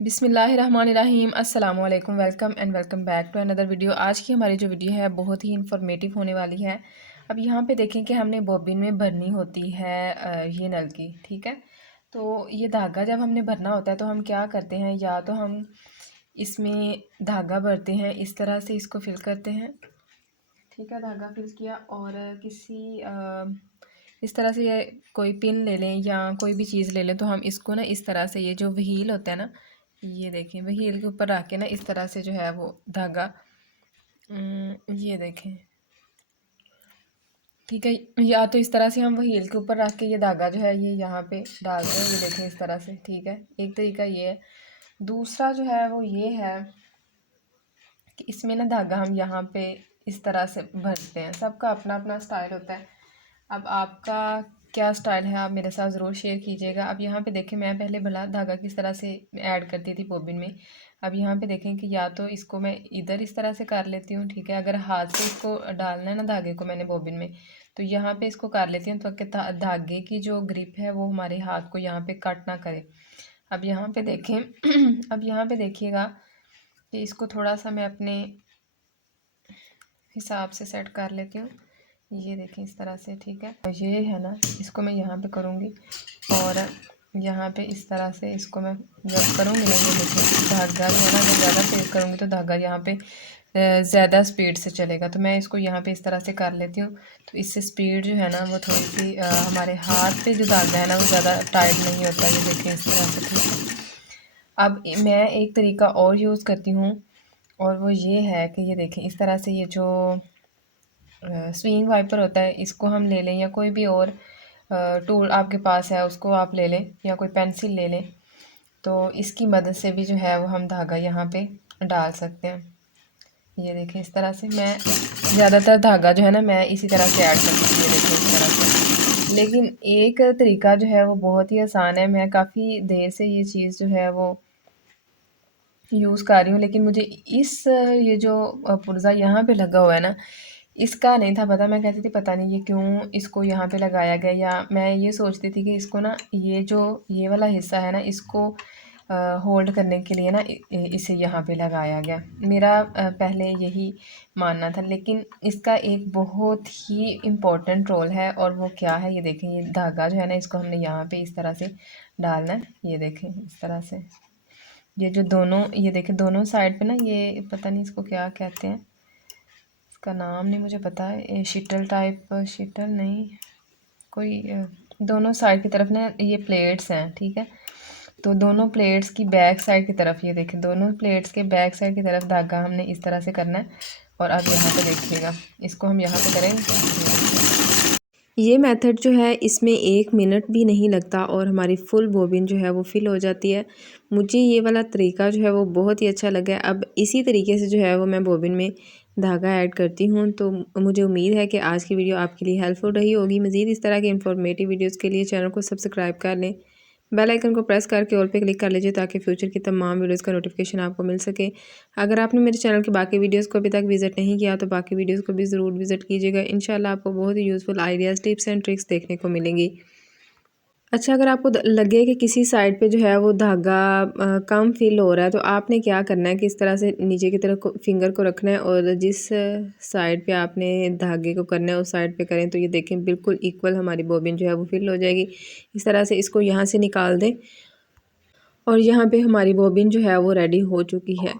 बिस्मिल्लाहिर्रहमानिर्रहीम अस्सलाम वालेकुम। Welcome and welcome back to another video. आज की हमारी जो वीडियो है बहुत ही इंफॉर्मेटिव होने वाली है। अब यहाँ पे देखें कि हमने बॉबिन में भरनी होती है ये नलकी, ठीक है। तो ये धागा जब हमने भरना होता है तो हम क्या करते हैं, या तो हम इसमें धागा भरते हैं, इस तरह से इसको फिल करते हैं, ठीक है। धागा फिल किया और किसी इस तरह से ये कोई पिन ले लें या कोई भी चीज़ ले लें, तो हम इसको ना इस तरह से, ये जो व्हील होता है ना, ये देखें व्हील के ऊपर रख के ना इस तरह से जो है वो धागा, ये देखें, ठीक है। या तो इस तरह से हम व्हील के ऊपर रख के ये धागा जो है ये यहाँ पे डालते हैं, ये देखें इस तरह से, ठीक है। एक तरीका ये है। दूसरा जो है वो ये है कि इसमें ना धागा हम यहाँ पे इस तरह से भरते हैं। सबका अपना अपना स्टाइल होता है। अब आपका क्या स्टाइल है आप मेरे साथ ज़रूर शेयर कीजिएगा। अब यहाँ पे देखें मैं पहले भला धागा किस तरह से ऐड करती थी बॉबिन में। अब यहाँ पे देखें कि या तो इसको मैं इधर इस तरह से कर लेती हूँ, ठीक है। अगर हाथ से इसको डालना है ना धागे को मैंने बॉबिन में, तो यहाँ पे इसको कर लेती हूँ तो कि धागे की जो ग्रिप है वो हमारे हाथ को यहाँ पे कट ना करे। अब यहाँ पे देखें अब यहाँ पे देखिएगा कि इसको थोड़ा सा मैं अपने हिसाब से सेट कर लेती हूँ। ये देखें इस तरह से, ठीक है। ये है ना, इसको मैं यहाँ पे करूँगी और यहाँ पे इस तरह से इसको मैं जब करूँगी ना, ये देखें धागा जो है ना, जब ज़्यादा तेज़ करूँगी तो धागा यहाँ पे ज़्यादा स्पीड से चलेगा। तो मैं इसको यहाँ पे इस तरह से कर लेती हूँ, तो इससे स्पीड जो है ना वो थोड़ी सी हमारे हाथ पे जो धागा है ना वो ज़्यादा टाइट नहीं होता। ये देखें इस तरह से, ठीक है। अब मैं एक तरीका और यूज़ करती हूँ और वो ये है कि ये देखें इस तरह से, ये जो स्विंग वाइपर होता है इसको हम ले लें, या कोई भी और टूल आपके पास है उसको आप ले लें, या कोई पेंसिल ले लें। तो इसकी मदद से भी जो है वो हम धागा यहाँ पे डाल सकते हैं। ये देखें इस तरह से, मैं ज़्यादातर धागा जो है ना मैं इसी तरह से ऐड करती हूँ। ये देखें इस तरह से। लेकिन एक तरीका जो है वो बहुत ही आसान है। मैं काफ़ी देर से ये चीज़ जो है वो यूज़ कर रही हूँ, लेकिन मुझे इस ये जो पुर्जा यहाँ पे लगा हुआ है ना, इसका नहीं था पता। मैं कहती थी पता नहीं ये क्यों इसको यहाँ पे लगाया गया, या मैं ये सोचती थी कि इसको ना ये जो ये वाला हिस्सा है ना इसको होल्ड करने के लिए ना इसे यहाँ पे लगाया गया। मेरा पहले यही मानना था, लेकिन इसका एक बहुत ही इम्पोर्टेंट रोल है। और वो क्या है, ये देखें ये धागा जो है ना इसको हमने यहाँ पे इस तरह से डालना है। ये देखें इस तरह से, ये जो दोनों, ये देखें दोनों साइड पे ना, ये पता नहीं इसको क्या कहते हैं, इसका नाम नहीं मुझे पता है। ये शिटल टाइप, शिटल नहीं, कोई दोनों साइड की तरफ ना ये प्लेट्स हैं, ठीक है। तो दोनों प्लेट्स की बैक साइड की तरफ, ये देखें दोनों प्लेट्स के बैक साइड की तरफ धागा हमने इस तरह से करना है। और अब यहाँ पे देखिएगा, इसको हम यहाँ पे करेंगे। ये मेथड जो है इसमें 1 मिनट भी नहीं लगता और हमारी फुल बॉबिन जो है वो फिल हो जाती है। मुझे ये वाला तरीका जो है वो बहुत ही अच्छा लगा है। अब इसी तरीके से जो है वो मैं बॉबिन में धागा ऐड करती हूँ। तो मुझे उम्मीद है कि आज की वीडियो आपके लिए हेल्पफुल रही होगी। मज़ीद इस तरह के इंफॉर्मेटिव वीडियोज़ के लिए चैनल को सब्सक्राइब कर लें, बेल आइकन को प्रेस करके ऑल पे क्लिक कर लीजिए ताकि फ्यूचर की तमाम वीडियोज़ का नोटिफिकेशन आपको मिल सके। अगर आपने मेरे चैनल के बाकी वीडियोज़ को अभी तक विजिट नहीं किया तो बाकी वीडियोज़ को भी ज़रूर विजिट कीजिएगा। इंशाल्लाह आपको बहुत ही useful ideas, tips and tricks देखने को मिलेंगी। अच्छा, अगर आपको लगे कि किसी साइड पे जो है वो धागा कम फिल हो रहा है, तो आपने क्या करना है कि इस तरह से नीचे की तरफ फिंगर को रखना है और जिस साइड पे आपने धागे को करना है उस साइड पे करें। तो ये देखें बिल्कुल इक्वल हमारी बॉबिन जो है वो फिल हो जाएगी। इस तरह से इसको यहाँ से निकाल दें और यहाँ पे हमारी बॉबिन जो है वो रेडी हो चुकी है।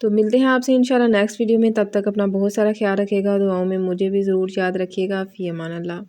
तो मिलते हैं आपसे इंशाल्लाह नेक्स्ट वीडियो में। तब तक अपना बहुत सारा ख्याल रखिएगा, दुआओं में मुझे भी ज़रूर याद रखिएगा। फ़ी अमान अल्लाह।